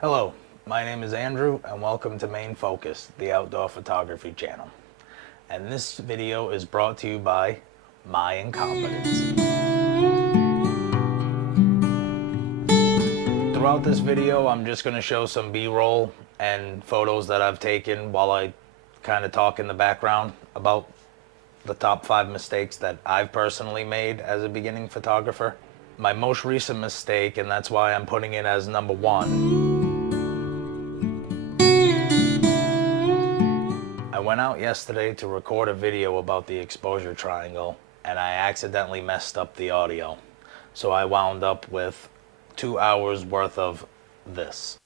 Hello, my name is Andrew and welcome to MAINefocus, the outdoor photography channel. And this video is brought to you by my incompetence. Throughout this video, I'm just going to show some B-roll and photos that I've taken while I kind of talk in the background about the top 5 mistakes that I've personally made as a beginning photographer. My most recent mistake, and that's why I'm putting it as number 1. I went out yesterday to record a video about the exposure triangle and I accidentally messed up the audio. So I wound up with 2 hours worth of this.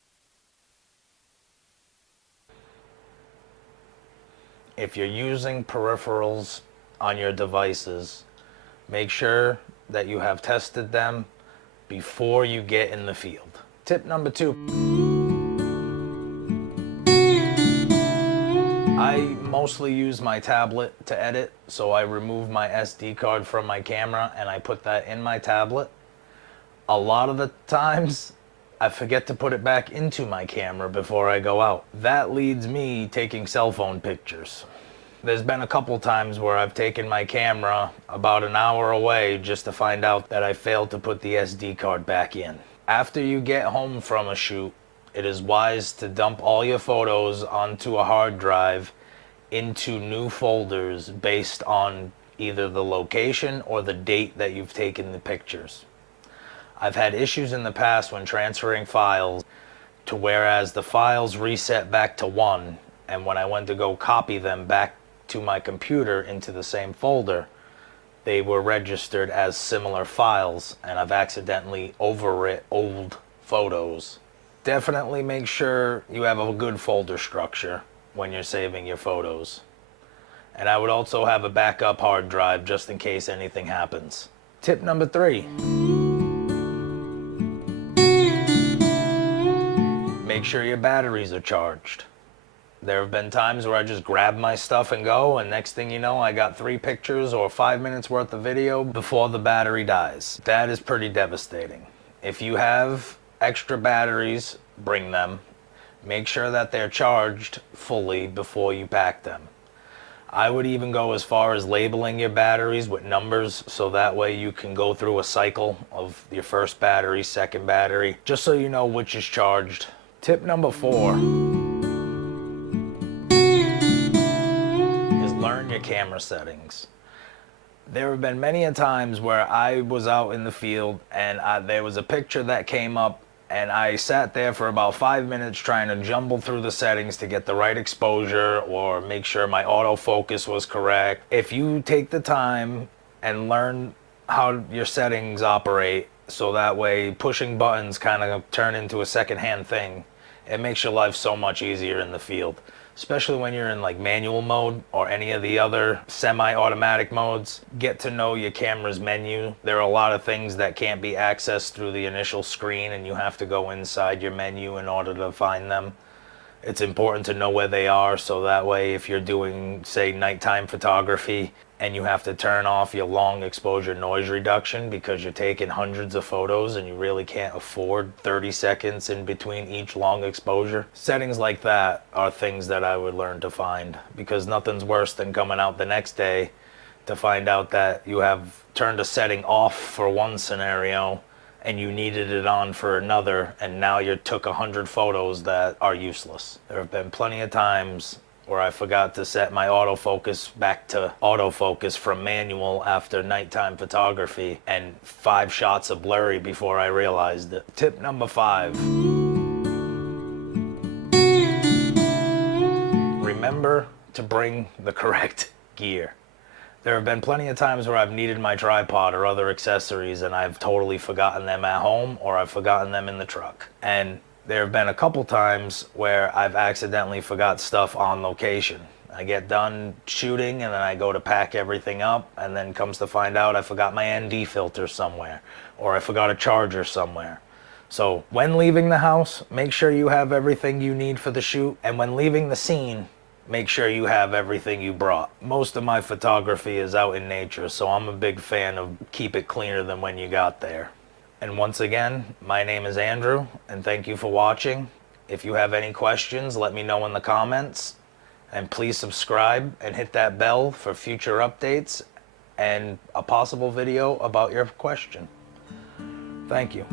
If you're using peripherals on your devices, make sure that you have tested them before you get in the field. Tip number 2. I mostly use my tablet to edit, so I remove my SD card from my camera and I put that in my tablet. A lot of the times, I forget to put it back into my camera before I go out. That leads me taking cell phone pictures. There's been a couple times where I've taken my camera about an hour away just to find out that I failed to put the SD card back in. After you get home from a shoot, it is wise to dump all your photos onto a hard drive into new folders based on either the location or the date that you've taken the pictures. I've had issues in the past when transferring files to whereas the files reset back to 1, and when I went to go copy them back to my computer into the same folder, they were registered as similar files, and I've accidentally overwrit old photos. Definitely make sure you have a good folder structure when you're saving your photos. And I would also have a backup hard drive just in case anything happens. Tip number 3. Make sure your batteries are charged. There have been times where I just grab my stuff and go, and next thing you know, I got 3 pictures or 5 minutes worth of video before the battery dies. That is pretty devastating. If you have extra batteries, bring them. Make sure that they're charged fully before you pack them. I would even go as far as labeling your batteries with numbers so that way you can go through a cycle of your first battery, second battery, just so you know which is charged. Tip number 4 is learn your camera settings. There have been many a times where I was out in the field and there was a picture that came up and I sat there for about 5 minutes trying to jumble through the settings to get the right exposure or make sure my autofocus was correct. If you take the time and learn how your settings operate so that way pushing buttons kind of turn into a second-hand thing, it makes your life so much easier in the field. Especially when you're in like manual mode or any of the other semi-automatic modes. Get to know your camera's menu. There are a lot of things that can't be accessed through the initial screen and you have to go inside your menu in order to find them. It's important to know where they are so that way if you're doing, say, nighttime photography and you have to turn off your long exposure noise reduction because you're taking hundreds of photos and you really can't afford 30 seconds in between each long exposure. Settings like that are things that I would learn to find because nothing's worse than coming out the next day to find out that you have turned a setting off for one scenario and you needed it on for another, and now you took 100 photos that are useless. There have been plenty of times where I forgot to set my autofocus back to autofocus from manual after nighttime photography, and 5 shots of blurry before I realized it. Tip number 5. Remember to bring the correct gear. There have been plenty of times where I've needed my tripod or other accessories and I've totally forgotten them at home or I've forgotten them in the truck. And there have been a couple times where I've accidentally forgot stuff on location. I get done shooting and then I go to pack everything up and then comes to find out I forgot my ND filter somewhere or I forgot a charger somewhere. So when leaving the house, make sure you have everything you need for the shoot, and when leaving the scene, make sure you have everything you brought. Most of my photography is out in nature, so I'm a big fan of keep it cleaner than when you got there. And once again, my name is Andrew, and thank you for watching, If you have any questions, let me know in the comments. And please subscribe and hit that bell for future updates and a possible video about your question. Thank you.